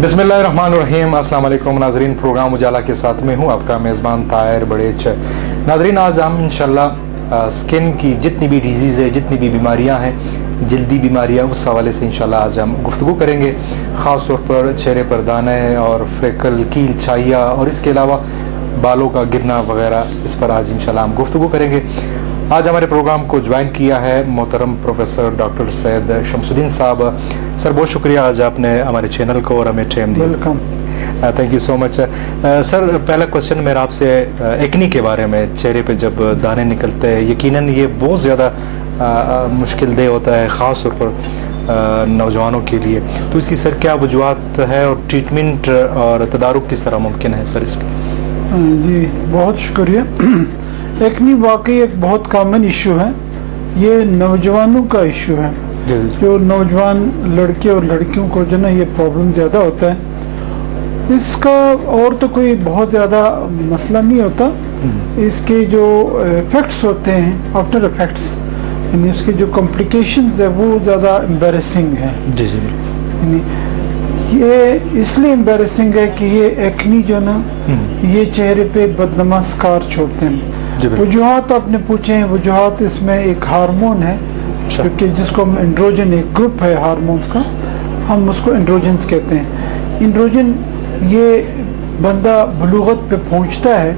बिस्मिल्लाहिर्रहमानिर्रहीम। अस्सलाम वालेकुम नाजरीन, प्रोग्राम उजाला के साथ में हूँ आपका मेज़बान ताहिर बड़ेच। नाजरीन, आज हम इंशाल्लाह स्किन की जितनी भी डिजीज़ है, जितनी भी बीमारियाँ हैं, जल्दी बीमारियाँ, उस हवाले से इंशाल्लाह आज हम गुफ्तगू करेंगे। ख़ास तौर पर चेहरे पर दाने और फ्रेकल, कील, छाइया और इसके अलावा बालों का गिरना वगैरह, इस पर आज इंशाल्लाह हम गुफ्तगू करेंगे। आज हमारे प्रोग्राम को ज्वाइन किया है मोहतरम प्रोफेसर डॉक्टर सैयद शमसुद्दीन साहब। सर, बहुत शुक्रिया आज आपने हमारे चैनल को और हमें टाइम दिया। Welcome. Thank you so much. Sir, पहला क्वेश्चन मेरा आपसे एक्नी के बारे में। चेहरे पे जब दाने निकलते हैं, यकीनन ये बहुत ज़्यादा मुश्किल दे होता है, ख़ास तौर पर नौजवानों के लिए। तो इसकी सर क्या वजूहत है और ट्रीटमेंट और तदारुक किस तरह मुमकिन है सर इसकी? जी बहुत शुक्रिया। एक्नी वाकई एक बहुत कॉमन इशू है। ये नौजवानों का इशू है। जो नौजवान लड़के और लड़कियों को जो ना ये प्रॉब्लम ज़्यादा होता है। इसका और तो कोई बहुत ज़्यादा मसला नहीं होता। इसके जो इफ़ेक्ट्स होते हैं, आफ्टर इफ़ेक्ट्स, यानी उसके जो कॉम्प्लिकेशंस है वो ज़्यादा एम्बैरेसिंग है। जी जी। यानी ये इसलिए एम्बैरेसिंग है कि ये एक्नी जो ना ये चेहरे पे बदनमा स्कार छोड़ते हैं। वजूहात आपने पूछे हैं, वजूहात इसमें एक हार्मोन है क्योंकि जिसको हम एंड्रोजन, एक ग्रुप है हार्मोन्स का, हम उसको एंड्रोजन्स कहते हैं। एंड्रोजन ये बंदा बलूगत पे पहुंचता है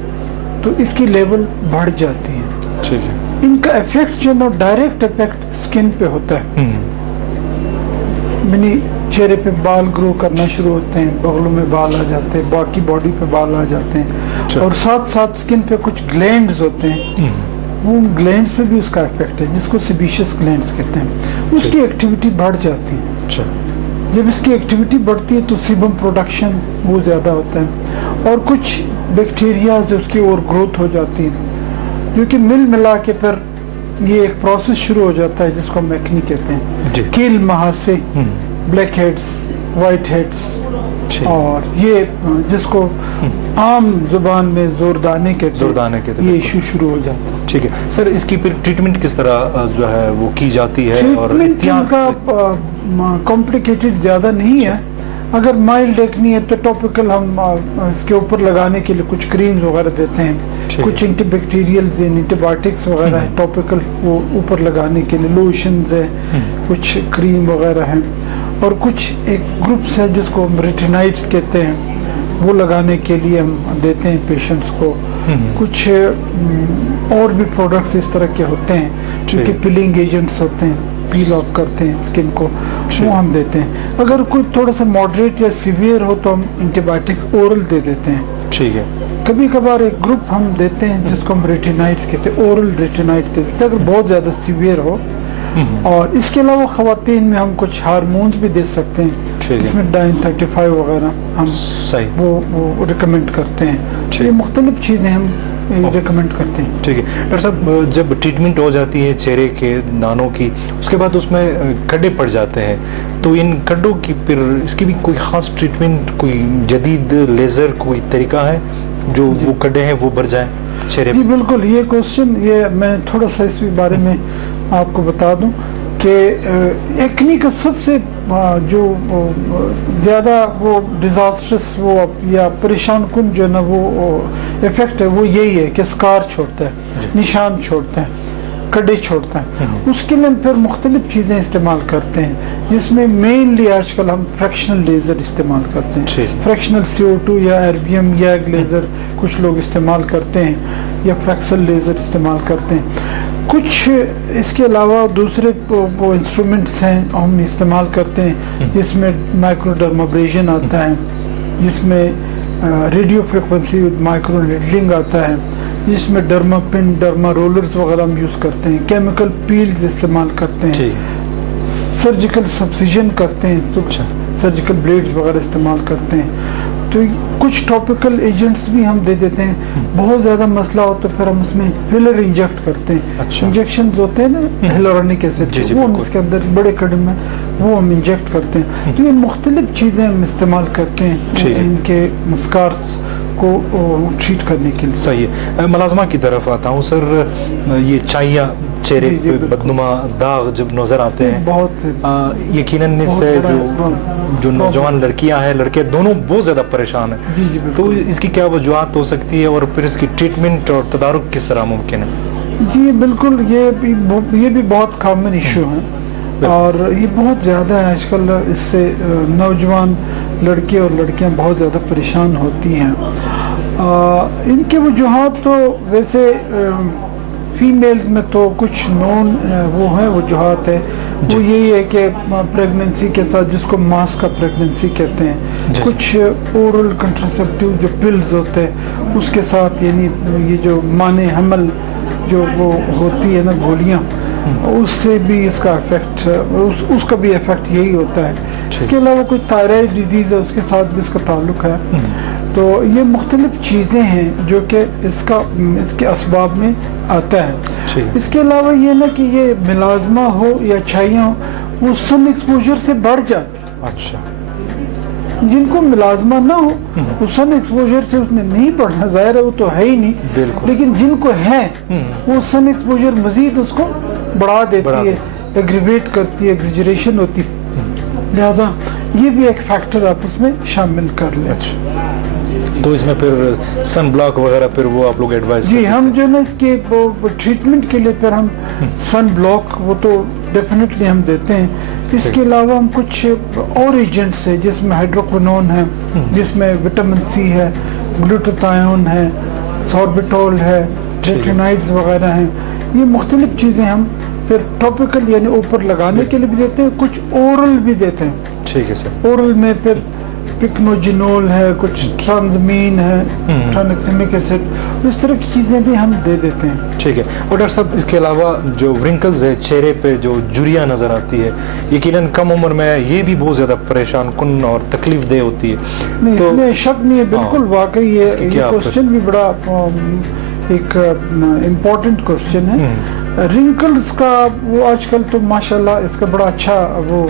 तो इसकी लेवल बढ़ जाती है। ठीक है। इनका इफेक्ट जो ना डायरेक्ट इफेक्ट स्किन पे होता है। यानी चेहरे पे बाल ग्रो करना शुरू होते हैं, बगलों में बाल आ जाते हैं, बाकी बॉडी पे बाल आ जाते हैं, और साथ साथ स्किन पे कुछ ग्लैंड्स होते हैं। वो ग्लैंड्स पे भी उसका इफेक्ट है, जिसको सेबेशियस ग्लैंड्स कहते हैं। उसकी एक्टिविटी बढ़ जाती है। जब इसकी एक्टिविटी बढ़ती है तो सीबम प्रोडक्शन वो ज़्यादा होता है, और कुछ बैक्टीरिया उसकी और ग्रोथ हो जाती है, जो कि मिल मिला के फिर ये एक प्रोसेस शुरू हो जाता है जिसको हम एक्नी कहते हैं। कील महासे, ब्लैक हेड्स, वाइट हेड्स, और ये जिसको आम जुबान में जोरदाने कहते हैं, ये इशू शुरू हो जाता है। ठीक है सर, इसकी फिर ट्रीटमेंट किस तरह जो है वो की जाती है? ट्रीटमेंट का कॉम्प्लिकेटेड ज़्यादा नहीं है। अगर माइल्ड एक्नी है तो टॉपिकल हम इसके ऊपर लगाने के लिए कुछ क्रीम्स वगैरह देते हैं, कुछ एंटीबैक्टीरियल्स एंटीबायोटिक्स वगैरह है टॉपिकल, वो ऊपर लगाने के लिए लोशंस है, कुछ क्रीम वगैरह है, और कुछ एक ग्रुप्स है जिसको हम रेटिनाइड्स कहते हैं, वो लगाने के लिए हम देते हैं पेशेंट्स को। कुछ और भी प्रोडक्ट्स इस तरह के होते हैं जो कि पिलिंग एजेंट्स होते हैं, पील ऑफ करते हैं स्किन को, वो हम देते हैं। अगर कोई थोड़ा सा मॉडरेट या सीवियर हो तो हम एंटीबायोटिक ओरल दे देते हैं। ठीक है। कभी कभार एक ग्रुप हम देते हैं जिसको हम रेटिनाइड्स कहते हैं, ओरल रेटिनाइड्स दे देते हैं अगर बहुत ज़्यादा सीवियर हो। और इसके अलावा खवातीन में हम कुछ हार्मोन्स भी दे सकते हैं, इसमें डाइन-35 वगैरह हम वो रिकमेंड करते हैं। ये मुख्तलिफ चीज़ें हम रिकमेंड करते हैं। ठीक है डॉक्टर साहब, जब ट्रीटमेंट हो जाती है चेहरे के दानों की, उसके बाद उसमें खड्डे पड़ जाते हैं, तो इन खड्डों की फिर इसकी भी कोई ख़ास ट्रीटमेंट, कोई जदीद लेज़र कोई तरीका है जो वो खड्डे हैं वो भर जाए चेहरे? जी बिल्कुल। ये क्वेश्चन, ये मैं थोड़ा सा इस बारे में आपको बता दूं कि एक्नी का सबसे जो ज़्यादा वो डिज़ास्टर्स वो या परेशान कुन जो ना वो इफ़ेक्ट है वो यही है कि स्कार छोड़ता है, निशान छोड़ता है, कड़े छोड़ता है। उसके लिए फिर मुख्तलिफ चीज़ें इस्तेमाल करते हैं, जिसमें मेनली आजकल हम फ्रैक्शनल लेज़र इस्तेमाल करते हैं। फ्रैक्शनल CO2 या RBM या लेज़र कुछ लोग इस्तेमाल करते हैं, या फ्रैक्शनल लेज़र इस्तेमाल करते हैं। कुछ इसके अलावा दूसरे वो इंस्ट्रूमेंट्स हैं हम इस्तेमाल करते हैं, जिसमें माइक्रोडर्माब्रेशन आता है, जिसमें रेडियो फ्रिक्वेंसी माइक्रो नीडलिंग आता है, जिसमें डर्मा पिन, डर्मा रोलर्स वगैरह हम यूज़ करते हैं, केमिकल पील्स इस्तेमाल करते हैं, सर्जिकल सब्सिजन करते हैं, तो सर्जिकल ब्लेड्स वगैरह इस्तेमाल करते हैं। तो कुछ टॉपिकल एजेंट्स भी हम दे देते हैं। बहुत ज़्यादा मसला हो तो फिर हम उसमें फिलर इंजेक्ट करते हैं। इंजेक्शन होते हैं ना हियलुरोनिक एसिड, वो हम इसके अंदर बड़े कदम में वो हम इंजेक्ट करते हैं। तो ये मुख्तलिफ चीज़ें हम इस्तेमाल करते हैं इनके स्कार्स को ट्रीट करने के लिए। सही है। मुलाजमा की तरफ आता हूँ सर, ये छाइया चेहरे जी, जी, पे बिल्कुल। बदनुमा दाग जब नजर आते हैं, बहुत यकीनन बहुत इससे बड़ा जो प्रॉब्लम। नौजवान लड़कियां हैं, लड़के दोनों बहुत ज्यादा परेशान हैं। जी जी तो बिल्कुल। इसकी क्या वजूहत हो सकती है और फिर इसकी ट्रीटमेंट और तदारुक किस तरह मुमकिन है? जी बिल्कुल, ये भी बहुत कॉमन इशू है और ये बहुत ज़्यादा है आजकल। इससे नौजवान लड़के और लड़कियां बहुत ज़्यादा परेशान होती हैं। इनके वजूहत तो वैसे फीमेल्स में तो कुछ नॉन वो है वजूहत है, वो यही है कि प्रेगनेंसी के साथ, जिसको मास का प्रेगनेंसी कहते हैं, कुछ ओरल कंट्रासेप्टिव जो पिल्स होते हैं उसके साथ, यानी ये जो माने हमल जो वो होती है ना गोलियां, उससे भी इसका इफेक्ट, उसका भी इफेक्ट यही होता है। इसके अलावा कोई थायराइड डिजीज़ है उसके साथ भी इसका ताल्लुक है। तो ये मुख्तलिफ चीज़ें हैं जो कि इसके असबाब में आता है। इसके अलावा ये ना कि ये मिलाजमा हो या छाइयाँ हो, वो सन एक्सपोजर से बढ़ जाती है। अच्छा। जिनको मिलाजमा ना हो वो सन एक्सपोजर से उसने नहीं पढ़ना, जाहिर है वो तो है ही नहीं, लेकिन जिनको है वो सन एक्सपोजर मजीद उसको बढ़ा देती है, एग्रीवेट करती है, एग्जिजरेशन होती है। लिहाजा ये भी एक फैक्टर आप उसमें शामिल कर लें। तो इसमें फिर सन ब्लॉक वगैरह फिर वो आप लोग एडवाइस? जी, हम जो ना इसके ट्रीटमेंट के लिए फिर हम सन ब्लॉक वो तो डेफिनेटली हम देते हैं। इसके अलावा हम कुछ और एजेंट्स है जिसमें हाइड्रोक्विनोन है, जिसमें विटामिन सी है, ग्लूटाथायोन है, सॉर्बिटोल है, रेटिनॉइड्स वगैरह हैं। ये मुख्तलिफ चीज़ें हम फिर टॉपिकल यानी ऊपर लगाने के लिए भी देते हैं, कुछ ओरल भी देते हैं। ठीक है सर। ओरल में फिर पिकनोजिनोल है, कुछ ट्रांसमीन है, ट्रांसमिक एसिड, इस तरह की चीज़ें भी हम दे देते हैं। ठीक है। और डॉक्टर साहब, इसके अलावा जो व्रिंकल्स है, चेहरे पे जो झुर्रियाँ नज़र आती है, यकीनन कम उम्र में ये भी बहुत ज़्यादा परेशान कुन और तकलीफ दह होती है। नहीं, तो इसमें शक नहीं है, बिल्कुल वाकई ये क्वेश्चन भी बड़ा एक इम्पोर्टेंट क्वेश्चन है। रिंकल्स का वो आजकल तो माशाल्लाह इसका बड़ा अच्छा वो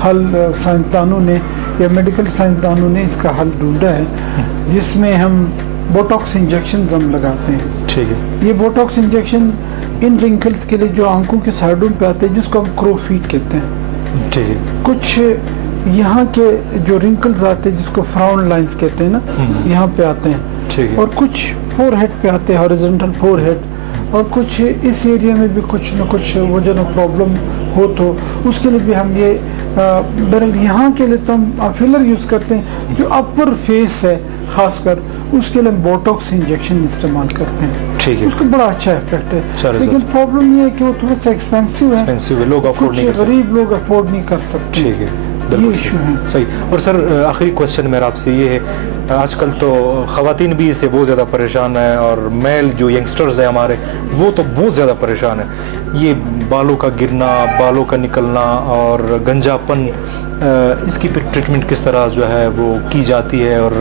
हल साइंसदानों ने या मेडिकल साइंसदानों ने इसका हल ढूंढा है, जिसमें हम बोटॉक्स इंजेक्शन हम लगाते हैं। ठीक है। ये बोटॉक्स इंजेक्शन इन रिंकल्स के लिए जो आंखों के साइडों पे आते हैं, जिसको हम क्रोफीट कहते हैं। ठीक है। कुछ यहाँ के जो रिंकल्स आते हैं जिसको फ्राउन लाइंस कहते हैं ना, यहाँ पे आते हैं। ठीक है। और कुछ फोरहेड पे आते हैं, हॉरिजॉन्टल फोरहेड, और कुछ इस एरिया में भी कुछ न कुछ वजन और प्रॉब्लम हो तो उसके लिए भी हम ये बहरहाल यहाँ के लिए तो हम फिलर यूज़ करते हैं। जो अपर फेस है खासकर उसके लिए हम बोटॉक्स इंजेक्शन इस्तेमाल करते हैं। ठीक है। उसका बड़ा अच्छा इफेक्ट है, सर, लेकिन प्रॉब्लम ये है कि वो थोड़ा सा एक्सपेंसिव है, लोग अफोर्ड कुछ नहीं कर सकते। गरीब लोग अफोर्ड नहीं कर सकते। ठीक है, ये इशू है। सही। और सर, आखिरी क्वेश्चन मेरा आपसे ये है, आजकल तो ख़वातीन भी इससे बहुत ज़्यादा परेशान है और मेल जो यंगस्टर्स हैं हमारे, वो तो बहुत ज़्यादा परेशान है। ये बालों का गिरना, बालों का निकलना और गंजापन, इसकी फिर ट्रीटमेंट किस तरह जो है वो की जाती है और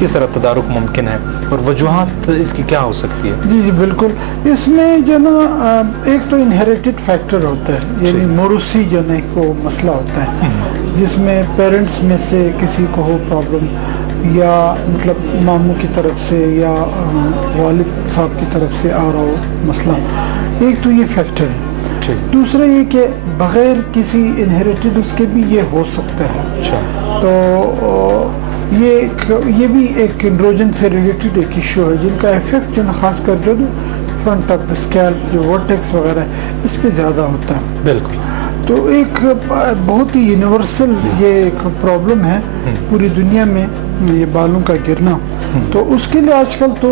किस तरह तदारुक मुमकिन है और वजूहात इसकी क्या हो सकती है? जी जी बिल्कुल। इसमें जो ना एक तो इनहेरिटेड फैक्टर होता है, यानी मोरूसी जो ना एक वो मसला होता है, जिसमें पेरेंट्स में से किसी को हो प्रॉब्लम, या मतलब मामू की तरफ से या वालिद साहब की तरफ से आ रहा हो मसला। एक तो ये फैक्टर है। दूसरा ये कि बगैर किसी इनहेरिटेड उसके भी ये हो सकता है। तो ये भी एक एंड्रोजन से रिलेटेड एक इशू है, जिनका इफेक्ट जो ना खास कर जो फ्रंट ऑफ द स्कैल्प जो वर्टेक्स वगैरह है इस पे ज़्यादा होता है। बिल्कुल। तो एक बहुत ही यूनिवर्सल ये एक प्रॉब्लम है पूरी दुनिया में, ये बालों का गिरना। तो उसके लिए आजकल तो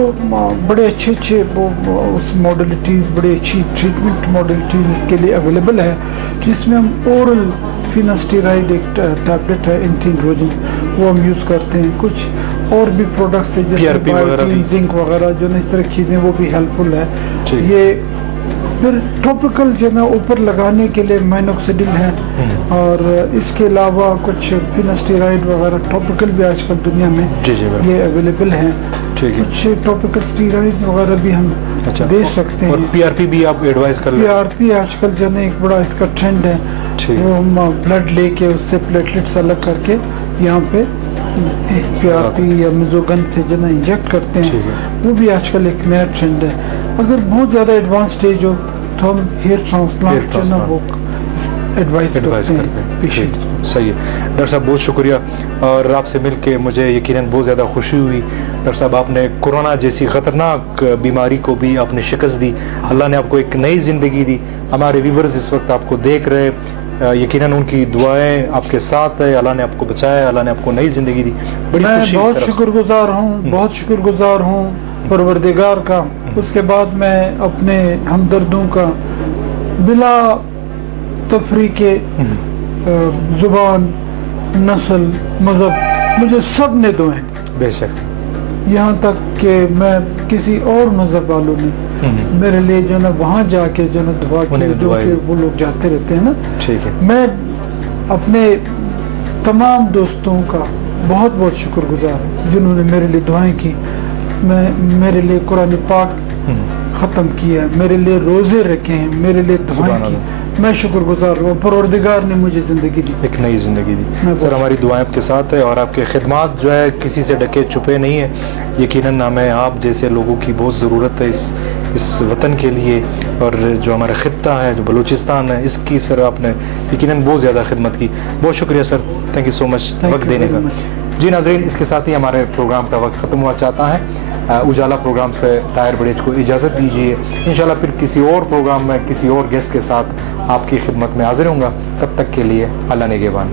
बड़े अच्छे उस मॉडलिटीज़, बड़ी अच्छी ट्रीटमेंट मॉडलिटीज़ इसके लिए अवेलेबल है, जिसमें हम ओरल फिनास्टेराइड एक टैबलेट है एंटी एंड्रोजन, वो हम यूज़ करते हैं। कुछ और भी प्रोडक्ट्स है जैसे बायोटिन, जिंक वगैरह, जो ना इस तरह की चीज़ें वो भी हेल्पफुल है। ये फिर टॉपिकल जो ना ऊपर लगाने के लिए माइनोक्सिडिल है, और इसके अलावा कुछ फिनास्टेराइड वगैरह टॉपिकल भी आजकल दुनिया में ये अवेलेबल हैं। कुछ टॉपिकल स्टेरॉइड्स वगैरह भी हम दे सकते हैं। और पीआरपी भी आप एडवाइस कर लें? पीआरपी आजकल जो है एक बड़ा इसका ट्रेंड है, वो हम ब्लड लेके उससे प्लेटलेट्स अलग करके यहाँ पे पीआरपी या मेजोगन से जो ना इंजेक्ट करते हैं, वो भी आजकल एक नया ट्रेंड है। अगर बहुत ज़्यादा एडवांस स्टेज हो تو ہم ہیئر ٹرانسپلانٹ جو نا وہ ایڈوائز کرتے ہیں پیشنٹ کو. صحیح ہے ڈاکٹر صاحب، بہت شکریہ. اور آپ سے مل کے مجھے یقیناً بہت زیادہ خوشی ہوئی. ڈاکٹر صاحب، آپ نے کورونا جیسی خطرناک بیماری کو بھی آپ نے شکست دی. اللہ نے آپ کو ایک نئی زندگی دی. ہمارے ویورز اس وقت آپ کو دیکھ رہے، یقیناً ان کی دعائیں آپ کے ساتھ ہے. اللہ نے آپ کو بچایا، اللہ نے آپ کو نئی زندگی دی. بڑی میں خوشی بہت شکر گزار ہوں، بہت شکر گزار ہوں پروردگار کا. اس کے بعد میں اپنے ہمدردوں کا بلا تفریق زبان، نسل، مذہب، مجھے سب نے دعائیں دی. بے شک. یہاں تک کہ میں کسی اور مذہب والوں نے میرے لیے جو نا وہاں جا کے جو نا دعا کی، جو کہ وہ لوگ جاتے رہتے ہیں نا. ٹھیک ہے. میں اپنے تمام دوستوں کا بہت بہت شکر گزار ہوں جنہوں نے میرے لیے دعائیں کی. میرے لیے قرآن پاک ختم کیا، میرے لیے روزے رکھے ہیں، میرے لیے دعائیں کی. میں شکر گزار ہوں، پروردگار نے مجھے زندگی دی، ایک نئی زندگی دی. سر، ہماری دعائیں آپ کے ساتھ ہے اور آپ کے خدمات جو ہے کسی سے ڈکے چھپے نہیں ہیں. یقیناً ہمیں آپ جیسے لوگوں کی بہت ضرورت ہے اس وطن کے لیے. اور جو ہمارا خطہ ہے، جو بلوچستان ہے، اس کی سر آپ نے یقیناً بہت زیادہ خدمت کی. بہت شکریہ سر، تھینک یو سو مچ وقت دینے کا. جی ناظرین، اس کے ساتھ ہی ہمارے پروگرام کا وقت ختم ہوا چاہتا ہے. اجالا پروگرام سے طاہر بڑیچ کو اجازت دیجیے. انشاءاللہ پھر کسی اور پروگرام میں کسی اور گیسٹ کے ساتھ آپ کی خدمت میں حاضر ہوں گا. تب تک کے لیے اللہ نگہبان.